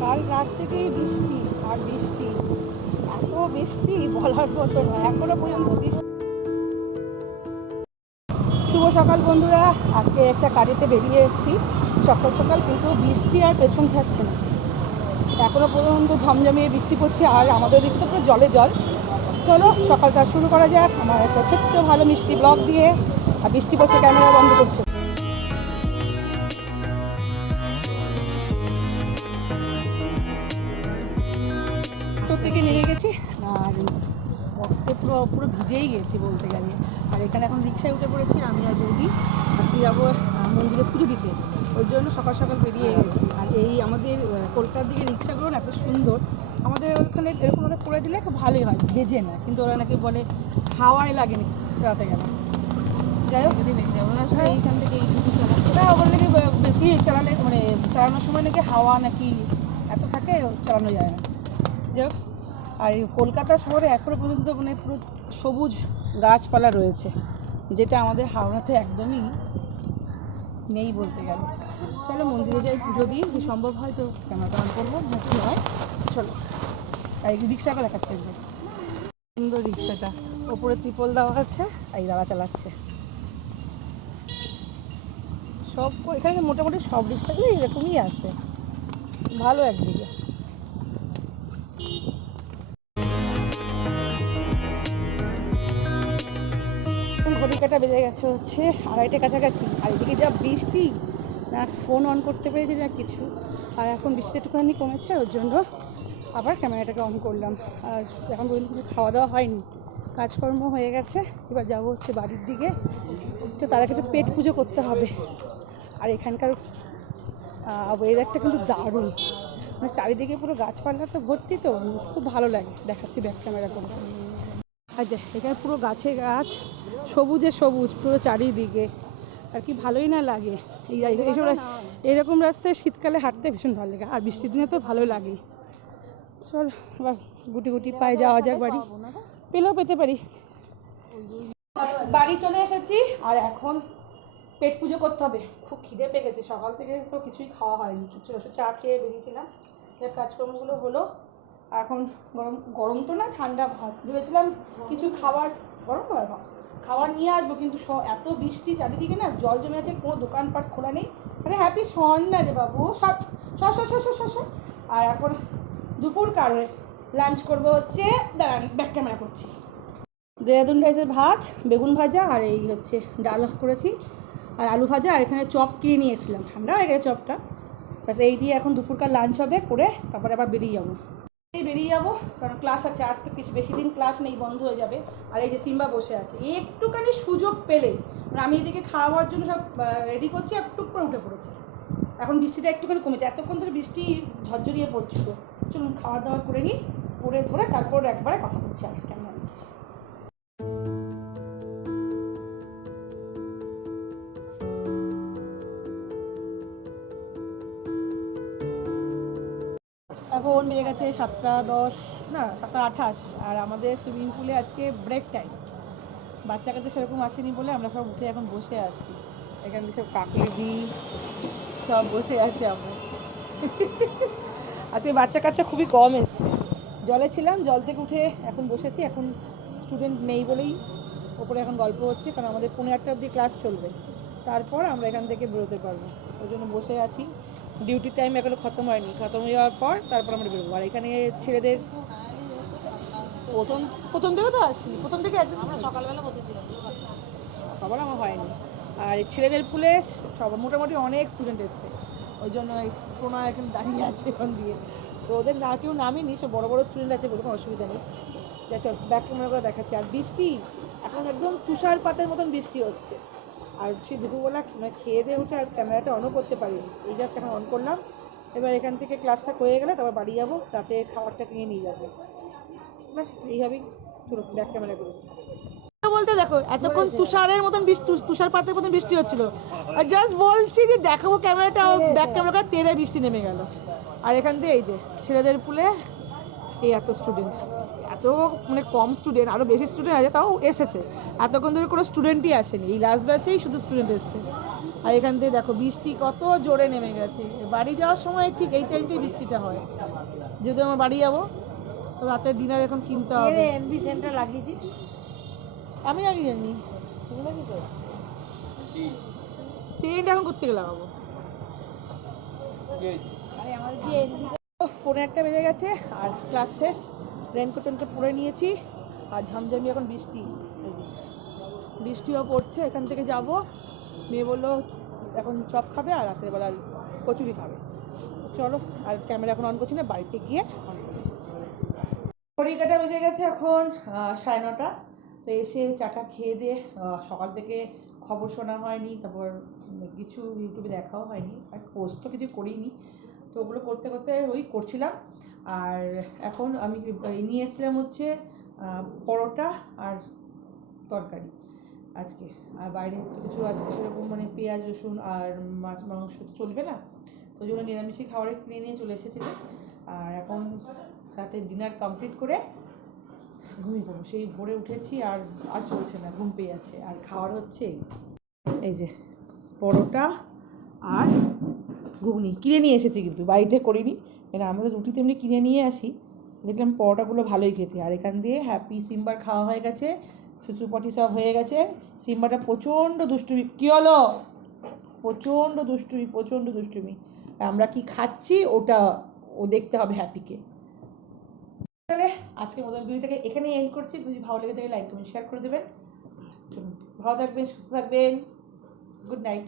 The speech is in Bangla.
কাল রাত থেকেই বৃষ্টি আর বৃষ্টি। এত বৃষ্টি বলার মতো নয়, এখনও পর্যন্ত বৃষ্টি। শুভ সকাল বন্ধুরা, আজকে একটা কাজেতে বেরিয়ে এসেছি। সকাল সকাল কিন্তু বৃষ্টি আর পেছন ছাড়ছে না। এখনও পর্যন্ত ঝমঝমিয়ে বৃষ্টি পড়ছে আর আমাদের দিকে তো পুরো জলে জল। চলো, সকালটা শুরু করা যাক। আমার একটা ছোট্ট ভালো মিষ্টি ব্লগ দিয়ে। আর বৃষ্টি পড়ছে ক্যামেরা বন্ধ করছে। পুরো পুরো ভিজেই গেছি বলতে গেলে। আর এখানে এখন রিক্সায় উঠে পড়েছি আমি আর বৌদি আজকে যাব মন্দিরে পুজো দিতে। ওই জন্য সকাল সকাল বেরিয়ে গেছি। আর এই আমাদের কলকাতার দিকে রিক্সাগুলো না এত সুন্দর। আমাদের ওখানে এরকম করে করে দিলে খুব ভালোই হয় ভেজে না কিন্তু ওরা নাকি বলে হাওয়াই লাগেনি চালাতে গেলে। যাই হোক। যদি হ্যাঁ। এইখান থেকে নাকি বেশি চালালে মানে চালানোর সময় নাকি হাওয়া নাকি এত থাকে চালানো যায় না। যাই হোক। আর কলকাতা শহরে এখনও পর্যন্ত মানে পুরো সবুজ গাছপালা রয়েছে, যেটা আমাদের হাওড়াতে একদমই নেই বলতে গেলে। চলো মন্দিরে যাই পুজো দিই, যদি সম্ভব হয় তো ক্যামেরাটা অন করব না কি হয় চলো। আর রিক্সাটা দেখাচ্ছে একবার। সুন্দর রিক্সাটা, ওপরে ত্রিপল দেওয়া আছে, আর এই দাদা চালাচ্ছে। সব এখানে মোটামুটি সব রিক্সাগুলো এরকমই আছে। ভালো একদিকে। এখন ঘড়ি কাটা বেজে গেছে হচ্ছে আড়াইটে কাছাকাছি। আর এদিকে যা বৃষ্টি, না ফোন অন করতে পেরেছি না কিছু। আর এখন বৃষ্টি একটুখানি কমেছে, ওর জন্য আবার ক্যামেরাটাকে অন করলাম। আর এখন পর্যন্ত কিছু খাওয়া দাওয়া হয়নি। কাজকর্ম হয়ে গেছে, এবার যাব হচ্ছে বাড়ির দিকে। তো তার আগে একটু পেট পুজো করতে হবে। আর এখানকার ওয়েদারটা কিন্তু দারুণ। মানে চারিদিকে পুরো গাছপালা তো ভর্তি তো, খুব ভালো লাগে। দেখাচ্ছি ব্যাক ক্যামেরা করে আচ্ছা এখানে পুরো গাছে গাছ। সবুজে সবুজ পুরো চারিদিকে। আর কি ভালোই না লাগে। এই এইসব এরকম রাস্তায় শীতকালে হাঁটতে ভীষণ ভালো লাগে। আর বৃষ্টির দিনে তো ভালো লাগেই চল এবার গুটি গুটি পায়ে যাওয়া যাক বাড়ি। পেলেও পেতে পারি। বাড়ি চলে এসেছি আর এখন পেট পুজো করতে হবে। খুব খিদে পেয়ে গেছে সকাল থেকে তো কিছুই খাওয়া হয়নি। কিছু চা খেয়ে বেরিয়েছিলাম। এর কাজকর্মগুলো হলো। আর এখন গরম গরম তো না ঠান্ডা ভাত। ভেবেছিলাম কিছু খাবার। গরম হয় খাবার নিয়ে আসব, কিন্তু এত বৃষ্টি চারিদিকে না, জল জমে আছে, কোনো দোকানপাট খোলা নেই। আরে হ্যাপি শন না রে বাবু সর সর সর সর। আর এখন দুপুর কারে লাঞ্চ করব হচ্ছে, দাঁড়ান ব্যাক ক্যামেরা করছি। দেরাদুন রাইসের ভাত, বেগুন ভাজা, আর এই হচ্ছে ডাল করেছি। আর আলু ভাজা, আর এখানে চপ কিনে নিয়ে এসেছিলাম। ঠান্ডা হয়ে গেছে চপটা। ব্যাস, এই দিয়ে এখন দুপুরকার লাঞ্চ হবে, করে তারপরে আবার বেরিয়ে যাব। বেরিয়ে যাব, কারণ ক্লাস আছে আর তো কিছু বেশি দিন ক্লাস নেই, বন্ধ হয়ে যাবে। আর এই যে সিম্বা বসে আছে, একটুখানি সুযোগ পেলেই মানে আমি এদিকে খাওয়ার জন্য সব রেডি করছি আর টুক করে উঠে পড়েছে। এখন বৃষ্টিটা একটুখানি কমেছে, এতক্ষণ ধরে বৃষ্টি ঝরঝরিয়ে পড়ছিল। চলুন খাওয়া দাওয়া করে নিই, করে ধরে তারপর একবারে কথা বলছি আর কেমন হচ্ছে বেজে গেছে সাতটা দশ, না, সাতটা আঠাশ, আর আমাদের সুইমিং পুলে আজকে ব্রেক টাইম বাচ্চা কাছে সেরকম আসেনি বলে আমরা সব উঠে এখন বসে আছি। এখানে সব কাকলেদি সব বসে আছে আমরা। আজকে বাচ্চা কাচ্চা খুবই কম এসছে। জলে ছিলাম, জল থেকে উঠে এখন বসেছি, এখন স্টুডেন্ট নেই বলেই ওপরে এখন গল্প হচ্ছে, কারণ আমাদের পনেরো একটা অবধি ক্লাস চলবে। তারপর আমরা এখান থেকে বেরোতে পারব। ওই জন্য বসে আছি। ডিউটি টাইম এখনও খতম হয়নি। খতম হয়ে যাওয়ার পর তারপর আমরা বেরোবো। আর এখানে ছেলেদের প্রথম প্রথম থেকে তো আসি প্রথম থেকে আমরা সকালবেলা বসেছিলাম। আবার আমার হয়নি। আর ছেলেদের পুলে সব মোটামুটি অনেক স্টুডেন্ট এসছে। ওই জন্য প্রণয় এখানে দাঁড়িয়ে আছে এখন দিয়ে। তো ওদের না কেউ নামেনি সব বড় বড় স্টুডেন্ট আছে বলে কোনো অসুবিধা নেই। যা চল ব্যাক ক্যামেরা করে দেখাচ্ছি। আর বৃষ্টি এখন একদম তুষারপাতের মতন বৃষ্টি হচ্ছে। আর সেই দুপুরবেলা মানে খেয়ে দিয়ে উঠে আর ক্যামেরাটা অনও করতে পারিনি। এই জাস্ট এখন অন করলাম। এবার এখান থেকে ক্লাসটা হয়ে গেলে তারপর বাড়ি যাব তাতে খাবারটা কিনে নিয়ে যাবে। ব্যাস এইভাবেই চলো ব্যাক ক্যামেরা করব বলতে দেখো এতক্ষণ তুষারের মতন বৃষ্টি তুষারপাতের মতন বৃষ্টি হচ্ছিল। আর জাস্ট বলছি যে দেখাবো ক্যামেরাটা ব্যাক ক্যামেরাটা তেরে বৃষ্টি নেমে গেল। আর এখান দিয়ে এই যে ছেলেদের পুলে এই এত স্টুডেন্ট এত মানে কম স্টুডেন্ট আরও বেশি স্টুডেন্ট আছে তাও এসেছে। এতক্ষণ ধরে কোনো স্টুডেন্টই আসেনি। এই লাস্ট ব্যাচেই শুধু স্টুডেন্ট এসছে। আর এখান থেকে দেখো বৃষ্টি কত জোরে নেমে গেছে। বাড়ি যাওয়ার সময় ঠিক এই টাইমটাই বৃষ্টিটা হয়। যেহেতু আমার বাড়ি যাব তো রাতের ডিনার এখন কিনতে হবে। এমবি সেন্টার লাগিয়েছিস? আমি আগে জানি। সেন্ট এখন করতে গেলে লাগাবো? আরে আমাদের যে এমবি ওহ, পৌনে একটা বেজে গেছে আর ক্লাস শেষ। রেনকোট টেনকোট পরে নিয়েছি আর ঝমঝমি এখন বৃষ্টি। বৃষ্টিও পড়ছে, এখান থেকে যাব। মেয়ে বলল, এখন চপ খাবে আর রাতের বেলা কচুরি খাবে। চলো, আর ক্যামেরা এখন অন করছি না, বাড়িতে গিয়ে অন ঘড়ি কাটা বেজে গেছে এখন সাড়ে নটা। তো এসে চাটা খেয়ে দিয়ে সকাল থেকে খবর শোনা হয়নি, তারপর কিছু ইউটিউবে দেখাও হয়নি। আর পোস্ট তো কিছু করিনি। তো ওগুলো করতে করতে ওই করছিলাম। আর এখন আমি নিয়ে এসেছিলাম হচ্ছে পরোটা আর তরকারি আজকে। আর বাইরে তো কিছু আজকে সেরকম মানে পেঁয়াজ, রসুন আর মাছ মাংস তো চলবে না। তো ওই জন্য নিরামিষই খাবারে কিনে নিয়ে চলে এসেছিলাম আর এখন রাতে ডিনার কমপ্লিট করে ঘুমিয়ে পড়ব। সেই ভোরে উঠেছি আর আর চলছে না, ঘুম পেয়ে যাচ্ছে। আর খাওয়ার হচ্ছে। এই যে, পরোটা আর ঘুগনি কিনে নিয়ে এসেছি কিন্তু, বাড়িতে করিনি। কেন আমাদের রুটি তেমনি কিনে নিয়ে আসি। দেখলাম পরোটাগুলো ভালোই খেতে। আর এখান দিয়ে হ্যাপি সিম্বার খাওয়া হয়ে গেছে সুসুপটি সব হয়ে গেছে। সিম্বাটা প্রচণ্ড দুষ্টুমি, কী হলো? প্রচণ্ড দুষ্টুমি প্রচণ্ড দুষ্টুমি। আমরা কি খাচ্ছি, ওটা ও দেখতে হবে হ্যাপিকে তাহলে আজকের মতন থেকে এখানেই এন্ড করছি। যদি ভালো লেগে থাকে লাইক কমেন্ট শেয়ার করে দেবেন। ভালো থাকবেন, সুস্থ থাকবেন। Good night